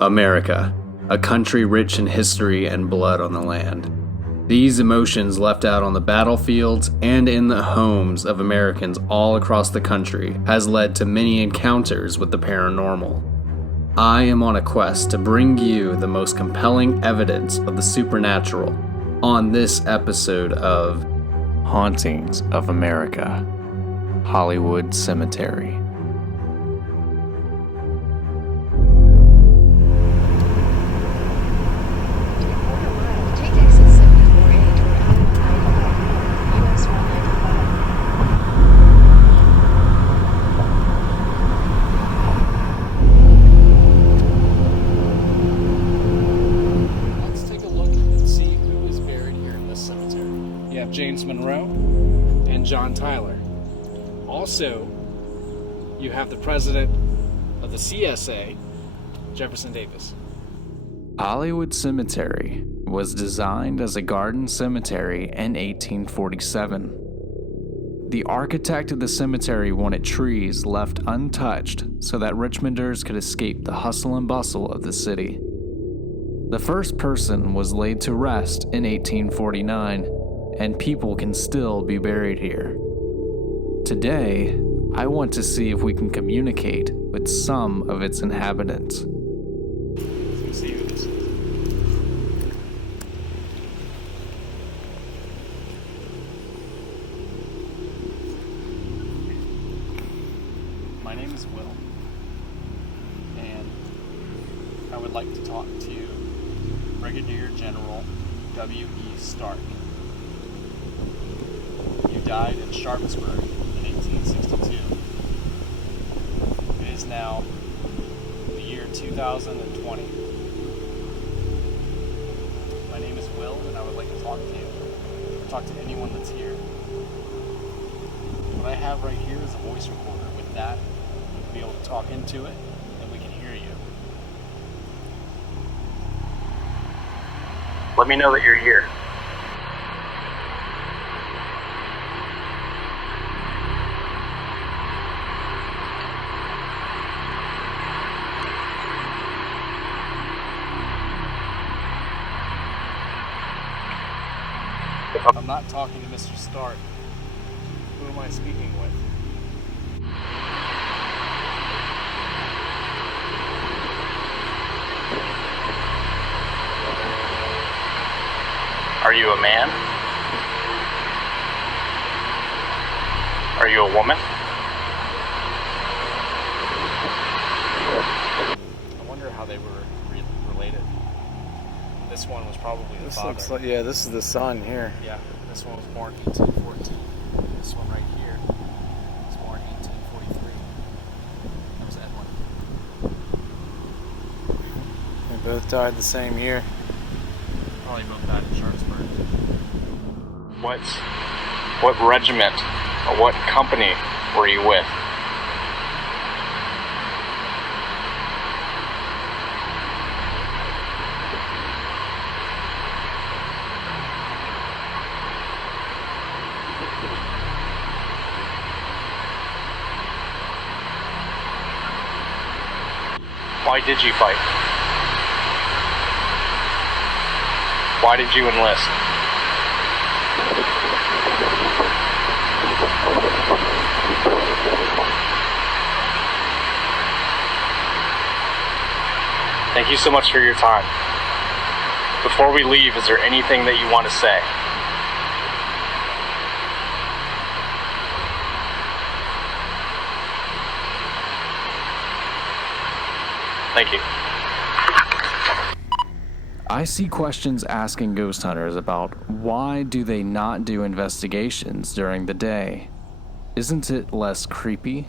America, a country rich in history and blood on the land. These emotions left out on the battlefields and in the homes of Americans all across the country has led to many encounters with the paranormal. I am on a quest to bring you the most compelling evidence of the supernatural on this episode of Hauntings of America, Hollywood Cemetery. Monroe and John Tyler. Also, you have the president of the CSA, Jefferson Davis. Hollywood Cemetery was designed as a garden cemetery in 1847. The architect of the cemetery wanted trees left untouched so that Richmonders could escape the hustle and bustle of the city. The first person was laid to rest in 1849, and people can still be buried here. Today, I want to see if we can communicate with some of its inhabitants. Let's see who this is. My name is Will, and I would like to talk to Brigadier General W.E. Stark. You died in Sharpsburg in 1862. It is now the year 2020. My name is Will, and I would like to talk to you, or talk to anyone that's here. What I have right here is a voice recorder. With that, you'll be able to talk into it, and we can hear you. Let me know that you're here. I'm not talking to Mr. Stark. Who am I speaking with? Are you a man? Are you a woman? I wonder how they were related. This one was probably the father. Looks like, yeah, this is the son here. Yeah, this one was born 1814. This one right here was born 1843. That was Edwin. They both died the same year. Probably both died in Sharpsburg. What regiment or what company were you with? Why did you fight? Why did you enlist? Thank you so much for your time. Before we leave, is there anything that you want to say? Thank you. I see questions asking ghost hunters about why do they not do investigations during the day? Isn't it less creepy?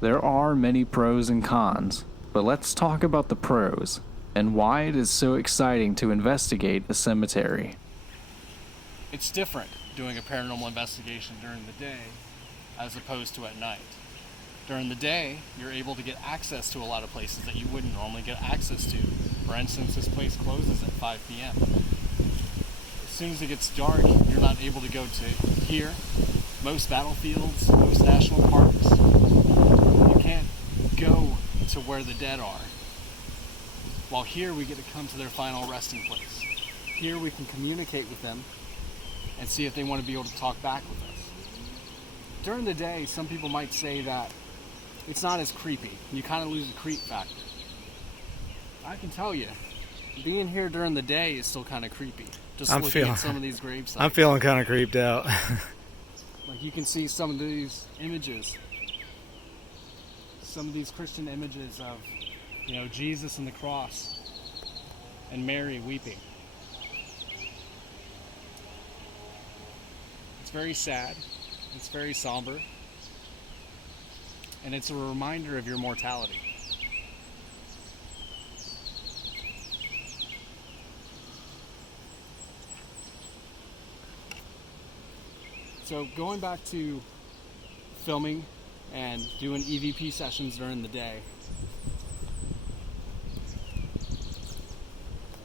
There are many pros and cons, but let's talk about the pros and why it is so exciting to investigate a cemetery. It's different doing a paranormal investigation during the day as opposed to at night. During the day, you're able to get access to a lot of places that you wouldn't normally get access to. For instance, this place closes at 5 p.m. As soon as it gets dark, you're not able to go to here, most battlefields, most national parks. You can't go to where the dead are. while here we get to come to their final resting place. Here we can communicate with them and see if they want to be able to talk back with us. During the day, some people might say that it's not as creepy. You kind of lose the creep factor. I can tell you, being here during the day is still kind of creepy. Just looking at some of these grave sites. I'm feeling kind of creeped out. Like you can see some of these images. Some of these Christian images of, Jesus and the cross and Mary weeping. It's very sad. It's very somber. And it's a reminder of your mortality. So going back to filming and doing EVP sessions during the day,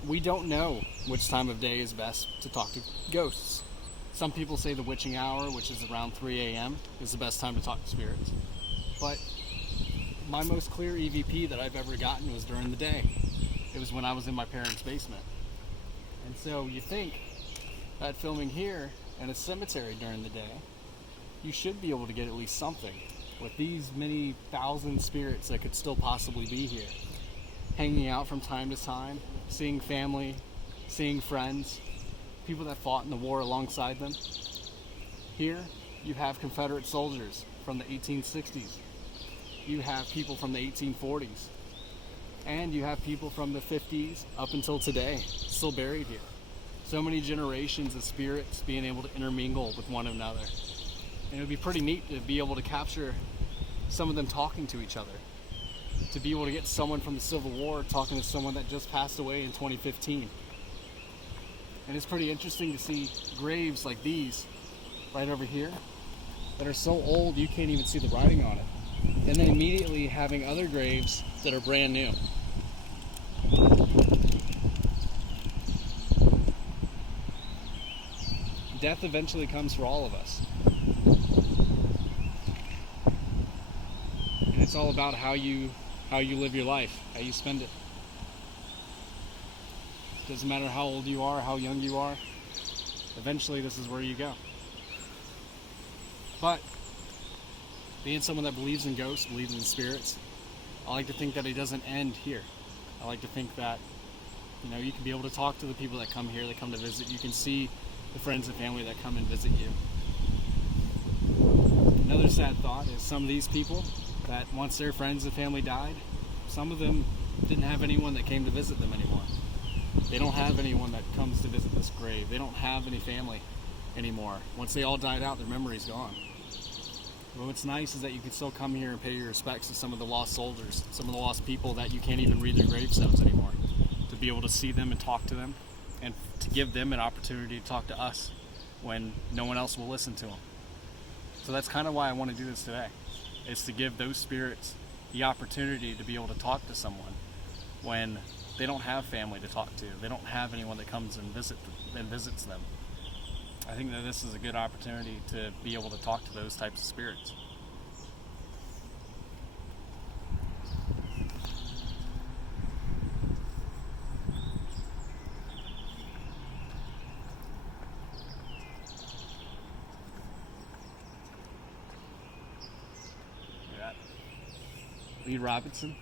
we don't know which time of day is best to talk to ghosts. Some people say the witching hour, which is around 3 a.m., is the best time to talk to spirits. But my most clear EVP that I've ever gotten was during the day. It was when I was in my parents' basement. And so you think that filming here in a cemetery during the day, you should be able to get at least something with these many thousand spirits that could still possibly be here, hanging out from time to time, seeing family, seeing friends, people that fought in the war alongside them. Here you have Confederate soldiers from the 1860s, you have people from the 1840s, and you have people from the 50s up until today still buried here. So many generations of spirits being able to intermingle with one another. And it would be pretty neat to be able to capture some of them talking to each other. To be able to get someone from the Civil War talking to someone that just passed away in 2015. And it's pretty interesting to see graves like these right over here that are so old you can't even see the writing on it. And then immediately having other graves that are brand new. Death eventually comes for all of us. And it's all about how you live your life, how you spend it. It doesn't matter how old you are, how young you are. Eventually this is where you go. But being someone that believes in ghosts, believes in spirits, I like to think that it doesn't end here. I like to think that, you can be able to talk to the people that come here, that come to visit. You can see the friends and family that come and visit you. Another sad thought is some of these people that once their friends and family died, some of them didn't have anyone that came to visit them anymore. They don't have anyone that comes to visit this grave. They don't have any family anymore. Once they all died out, their memory's gone. But what's nice is that you can still come here and pay your respects to some of the lost soldiers, some of the lost people that you can't even read their gravestones anymore. To be able to see them and talk to them, and to give them an opportunity to talk to us when no one else will listen to them. So that's kind of why I want to do this today, is to give those spirits the opportunity to be able to talk to someone when they don't have family to talk to. They don't have anyone that comes and visits them. I think that this is a good opportunity to be able to talk to those types of spirits. Lee Robinson,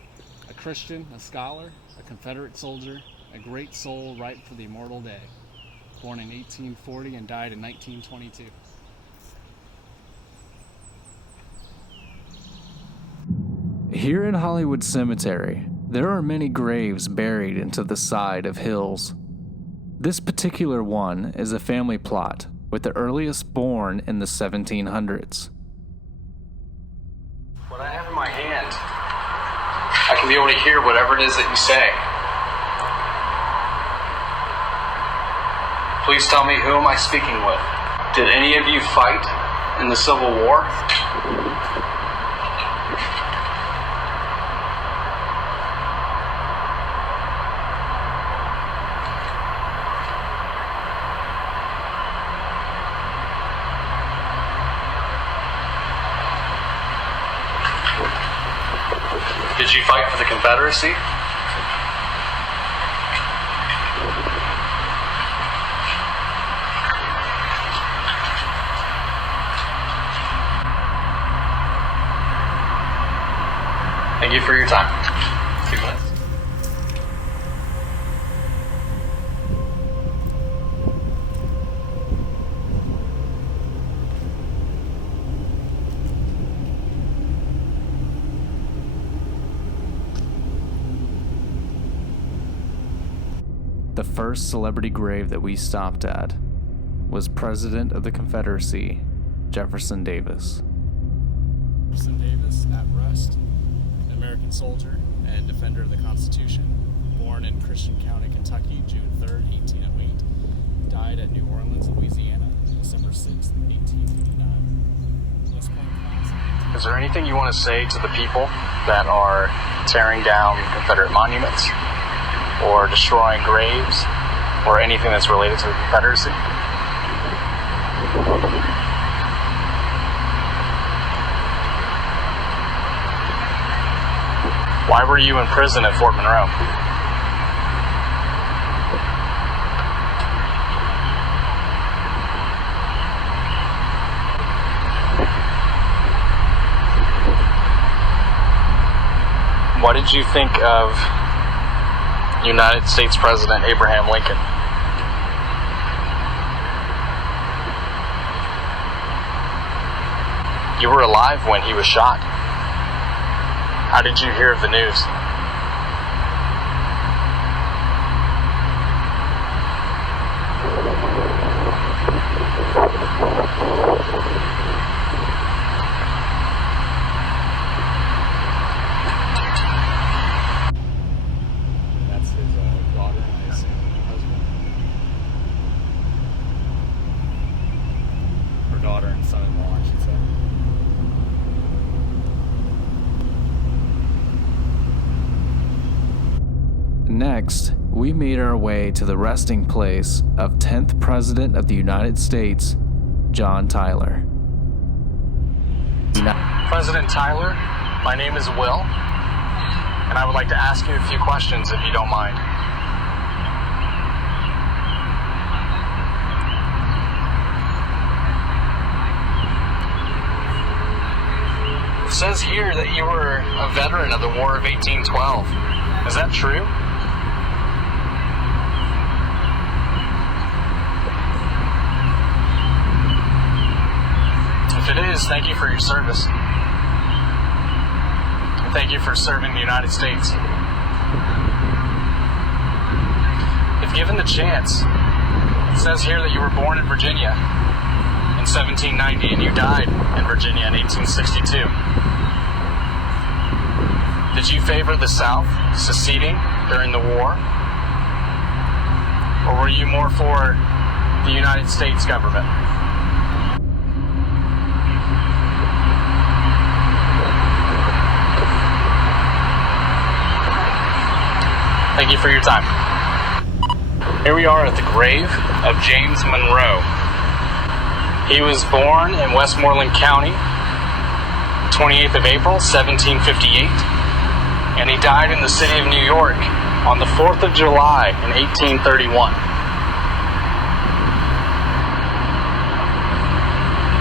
a Christian, a scholar, a Confederate soldier, a great soul ripe for the immortal day. Born in 1840 and died in 1922. Here in Hollywood Cemetery, there are many graves buried into the side of hills. This particular one is a family plot, with the earliest born in the 1700s. What I have in my hand, I can be able to hear whatever it is that you say. Please tell me, who am I speaking with? Did any of you fight in the Civil War? Did you fight for the Confederacy? Thank you for your time. 2 minutes. The first celebrity grave that we stopped at was President of the Confederacy, Jefferson Davis. Jefferson Davis, at rest, an American soldier and defender of the Constitution, born in Christian County, Kentucky, June 3rd, 1808, died at New Orleans, Louisiana, December 6th, 1859. West Point Plaza. Is there anything you want to say to the people that are tearing down Confederate monuments or destroying graves or anything that's related to the Confederacy? Why were you in prison at Fort Monroe? What did you think of United States President Abraham Lincoln? You were alive when he was shot. How did you hear of the news? That's his daughter, and I assume husband. Her daughter and son-in-law, I should say. Next, we made our way to the resting place of 10th President of the United States, John Tyler. President Tyler, my name is Will, and I would like to ask you a few questions if you don't mind. It says here that you were a veteran of the War of 1812. Is that true? If it is, thank you for your service. And thank you for serving the United States. If given the chance, it says here that you were born in Virginia in 1790 and you died in Virginia in 1862. Did you favor the South seceding during the war? Or were you more for the United States government? Thank you for your time. Here we are at the grave of James Monroe. He was born in Westmoreland County, 28th of April, 1758, and he died in the city of New York on the 4th of July in 1831.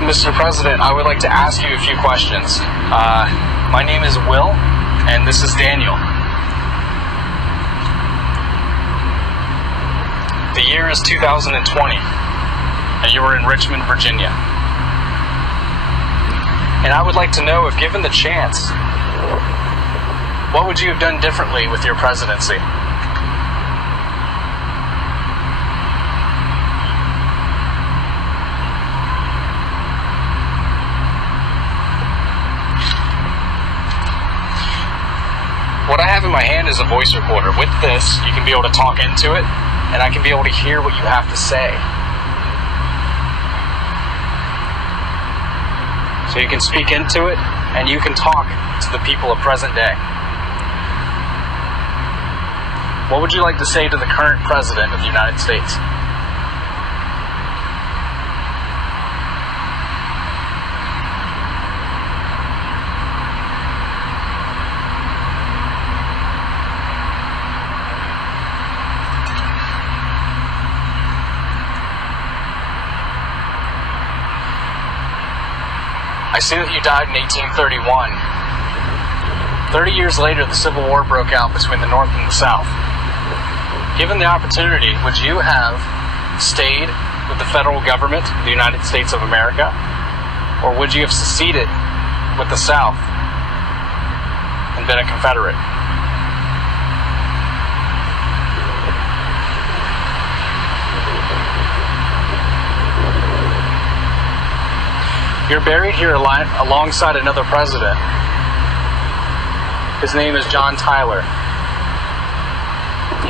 Mr. President, I would like to ask you a few questions. My name is Will, and this is Daniel. The year is 2020, and you were in Richmond, Virginia. And I would like to know, if given the chance, what would you have done differently with your presidency? What I have in my hand is a voice recorder. With this, you can be able to talk into it, and I can be able to hear what you have to say. So you can speak into it, and you can talk to the people of present day. What would you like to say to the current president of the United States? I see that you died in 1831. 30 years later, the Civil War broke out between the North and the South. Given the opportunity, would you have stayed with the federal government, the United States of America, or would you have seceded with the South and been a Confederate? You're buried here alongside another president. His name is John Tyler.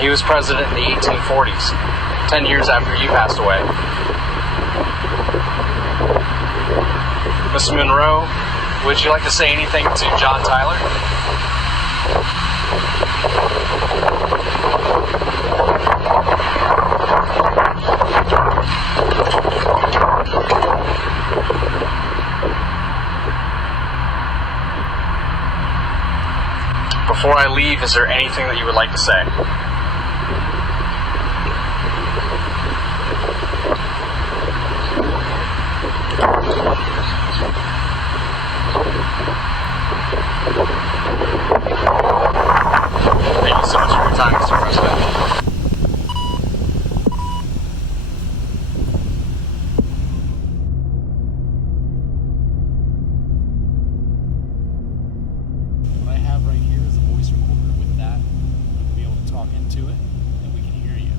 He was president in the 1840s, 10 years after you passed away. Mr. Monroe, would you like to say anything to John Tyler? Before I leave, is there anything that you would like to say? Thank you so much for your time, Mr. President. What I have right here is a voice recorder. With that, you'll be able to talk into it, and we can hear you.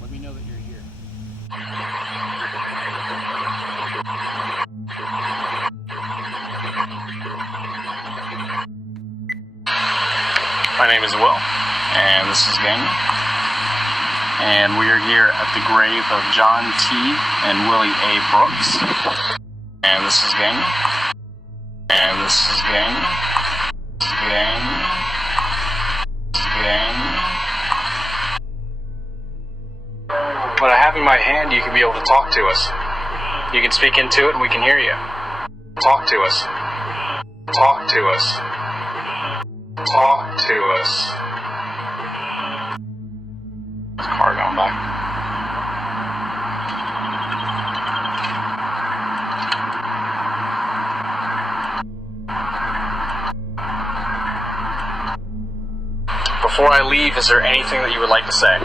Let me know that you're here. My name is Will, and this is Daniel. And we are here at the grave of John T. and Willie A. Brooks. And this is Daniel. And this is Daniel. Daniel. Daniel. What I have in my hand, you can be able to talk to us. You can speak into it and we can hear you. Talk to us. Talk to us. Talk to us. There's a car going by. Before I leave, is there anything that you would like to say?